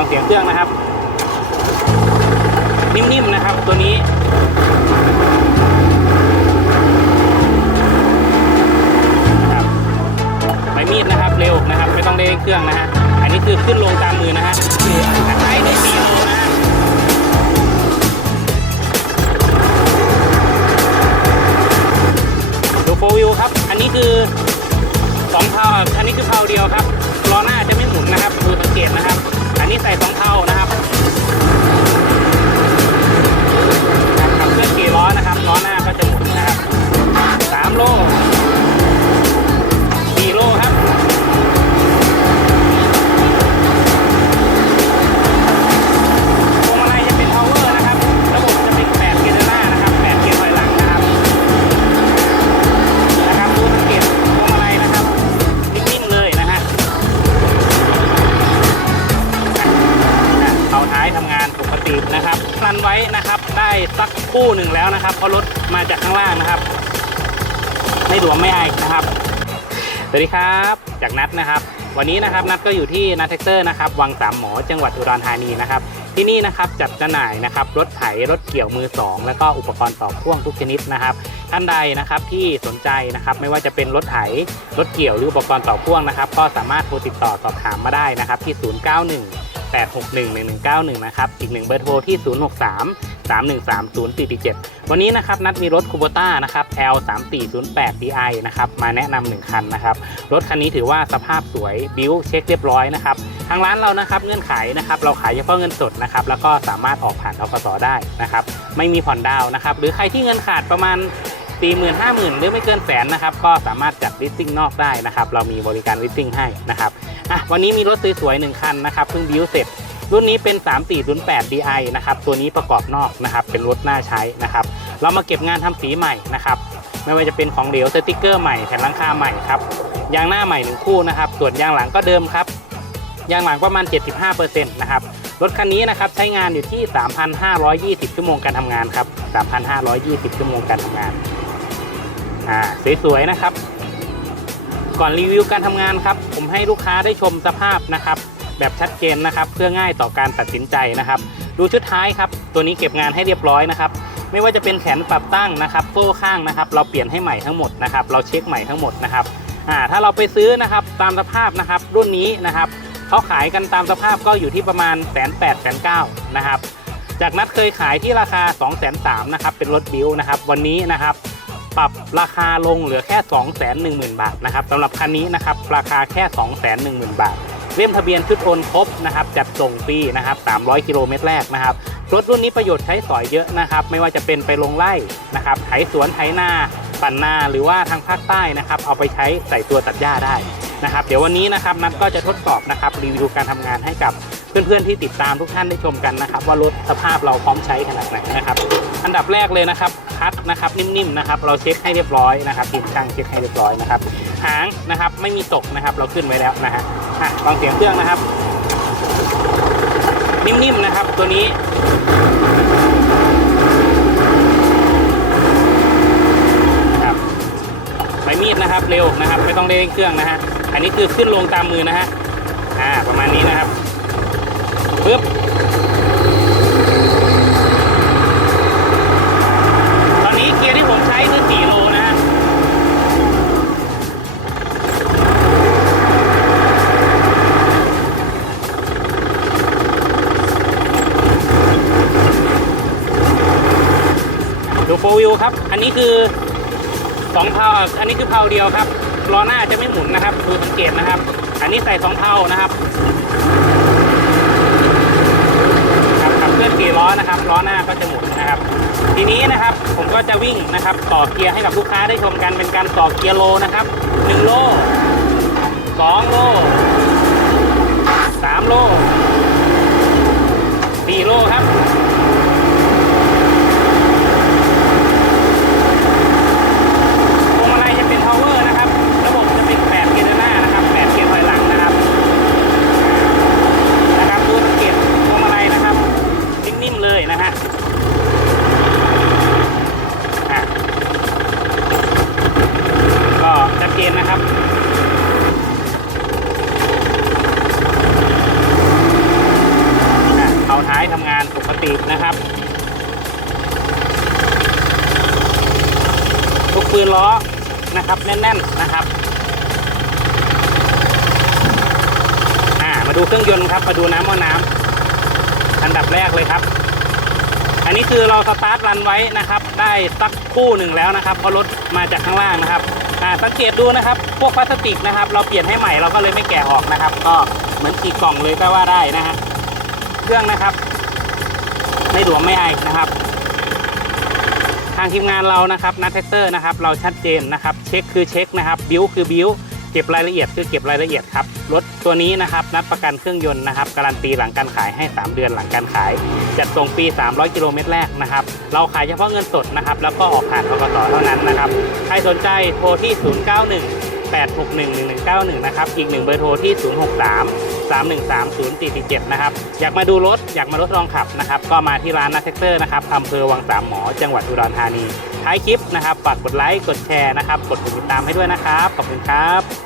ฟังเสียงเครื่องนะครับ นิ่มๆนะครับตัวนี้ครับใบมีดนะครับเร็วนะครับ ไม่ต้องเร่งเครื่องนะฮะอันนี้คือขึ้นลงตามมือนะฮะใช้ได้สี่โลนะฮะดูโฟวิวครับ อันนี้คือสองเท่าอันนี้คือเท่าเดียวครับล้อหน้าจะไม่หมุนนะครับดูสังเกตนะครับ นี้ใส่สองเท่านะครับขับเคลื่อนกี่ล้อนะครับล้อหน้าก็จะหมุนนะครับสามโล เพราะรถมาจากข้างล่างนะครับ ไม่หลวมไม่อายนะครับสวัสดีครับจากนัดนะครับ วันนี้นะครับนัดก็อยู่ที่นัทเทคเตอร์นะครับวังสามหมอจังหวัดอุดรธานีนะครับ ที่นี่นะครับจัดจำหน่ายนะครับรถไถรถเกี่ยวมือสองแล้วก็อุปกรณ์ต่อพ่วงทุกชนิดนะครับ ท่านใดนะครับที่สนใจนะครับไม่ว่าจะเป็นรถไถรถเกี่ยวหรืออุปกรณ์ต่อพ่วงนะครับ ก็สามารถโทรติดต่อสอบถามมาได้นะครับที่ 091 861 1191 นะครับ อีกหนึ่งเบอร์โทรที่ 063 313 0447 วันนี้นะครับนัดมีรถคูโบต้านะครับ L 3 4 0 8 DI นะครับมาแนะนำหนึ่งคันนะครับ รถคันนี้ถือว่าสภาพสวยบิวเช็คเรียบร้อยนะครับ ทางร้านเรานะครับเงื่อนไขนะครับเราขายเฉพาะเงินสดนะครับ แล้วก็สามารถออกผ่านอกสได้นะครับ ไม่มีผ่อนดาวนะครับ หรือใครที่เงินขาดประมาณ 4 0 0 0 0 5 0,000 หรือไม่เกินแสนนะครับ ก็สามารถจัดลิสติ้งนอกได้นะครับ เรามีบริการลิสติ้งให้นะครับอะวันนี้มีรถสวยๆหนึ่งคันนะครับเพิ่งบิวเสร็จ รุ่นนี้เป็น 3408 Di นะครับ ตัวนี้ประกอบนอกนะครับ เป็นรถน่าใช้นะครับ เรามาเก็บงานทำสีใหม่นะครับ ไม่ว่าจะเป็นของเหลวสติกเกอร์ใหม่แผ่นหลังคาใหม่ครับยางหน้าใหม่หนึ่งคู่นะครับ ส่วนยางหลังก็เดิมครับยางหลังประมาณ 75%นะครับรถคันนี้นะครับใช้งานอยู่ที่ 3,520 ชั่วโมงการทำงานครับ 3,520 ชั่วโมงการทำงาน อ่าสวยๆนะครับ ก่อนรีวิวการทำงานครับ ผมให้ลูกค้าได้ชมสภาพนะครับ แบบชัดเจนนะครับ เพื่อง่ายต่อการตัดสินใจนะครับ ดูชุดท้ายครับ ตัวนี้เก็บงานให้เรียบร้อยนะครับ ไม่ว่าจะเป็นแขนปรับตั้งนะครับโซ่ข้างนะครับ เราเปลี่ยนให้ใหม่ทั้งหมดนะครับ เราเช็คใหม่ทั้งหมดนะครับอ่าถ้าเราไปซื้อนะครับตามสภาพนะครับ รุ่นนี้นะครับเขาขายกันตามสภาพก็อยู่ที่ประมาณแสนแปดแสนเก้านะครับจากนัดเคยขายที่ราคา 2 3 0 0 0นะครับ เป็นรถบิวนะครับ วันนี้นะครับ ปรับราคาลงเหลือแค่ 2 1 0 0 0 0 บาทนะครับสำหรับคันนี้นะครับราคาแค่ 2 1 0 0 0 0 บาท เล่มทะเบียนชุดโอนครบนะครับจัดส่งฟรีนะครับ 300 กิโลเมตรแรกนะครับรถรุ่นนี้ประโยชน์ใช้สอยเยอะนะครับ ไม่ว่าจะเป็นไปลงไร่นะครับไถสวนไถนาปั่นนาหรือว่าทางภาคใต้นะครับ เอาไปใช้ใส่ตัวตัดหญ้าได้นะครับ เดี๋ยววันนี้นะครับนัดก็จะทดสอบนะครับรีวิวการทำงานให้กับ เพื่อนๆที่ติดตามทุกท่านได้ชมกันนะครับ ว่ารถสภาพเราพร้อมใช้ขนาดไหนนะครับ อันดับแรกเลยนะครับคัดนะครับนิ่มๆนะครับ เราเช็คให้เรียบร้อยนะครับทีมช่างเช็คให้เรียบร้อยนะครับหางนะครับไม่มีตกนะครับ เราขึ้นไว้แล้วนะฮะอะฟังเสียงเครื่องนะครับ นิ่มๆนะครับ ตัวนี้ครับใบมีดนะครับเร็วนะครับ ไม่ต้องเร่งเครื่องนะฮะอันนี้คือขึ้นลงตามมือนะฮะอ่าประมาณนี้นะครับ ปึ๊บตอนนี้เกียร์ที่ผมใช้คือ4โลนะฮะดูโฟวิวครับ อันนี้คือสองเพาอะอันนี้คือเพาเดียวครับล้อหน้าจะไม่หมุนนะครับ ดูสังเกตนะครับ อันนี้ใส่สองเพานะครับ เคลื่อนกี่ล้อนะครับล้อหน้าก็จะหมุนนะครับ ทีนี้นะครับผมก็จะวิ่งนะครับต่อเกียร์ให้กับลูกค้าได้ชมกันเป็นการต่อเกียร์โลนะครับหนึ่งโลสองโลสามโลสี่โลครับ ทำงานปกตินะครับ ทุกปืนล้อนะครับแน่นๆนะครับอ่ามาดูเครื่องยนต์ครับ มาดูน้ำว่าน้ำอันดับแรกเลยครับ อันนี้คือเราสตาร์ทรันไว้นะครับ ได้สักคู่หนึ่งแล้วนะครับเพราะรถมาจากข้างล่างนะครับอ่าสังเกตดูนะครับ พวกพลาสติกนะครับ เราเปลี่ยนให้ใหม่เราก็เลยไม่แกะออกนะครับ ก็เหมือนกีกล่องเลยก็ว่าได้นะฮะเครื่องนะครับ ไม่หลวมไม่ไอายนะครับ ทางทีมงานเรานะครับนัทแท็กเตอร์นะครับ เราชัดเจนนะครับ เช็คคือเช็คนะครับบิวคือบิวเก็บรายละเอียดคือเก็บรายละเอียดครับรถตัวนี้นะครับนัดประกันเครื่องยนต์นะครับการันตีหลังการขายให้ 3 เดือนหลังการขาย จัดส่งปี 300 กิโลเมตรแรกนะครับ เราขายเฉพาะเงินสดนะครับ แล้วก็ออกผ่านทกสเท่านั้นนะครับ ใครสนใจโทรที่ 091 861 1191 นะครับ อีกหนึ่งเบอร์โทรที่ 063 313 047 นะครับ อยากมาดูรถอยากมาทดลองขับนะครับก็มาที่ร้านนัทเทคเตอร์นะครับอำเภอวังสามหมอ จังหวัดอุดรธานีท้ายคลิปนะครับฝากกดไลค์กดแชร์นะครับกดติดตามให้ด้วยนะครับขอบคุณครับ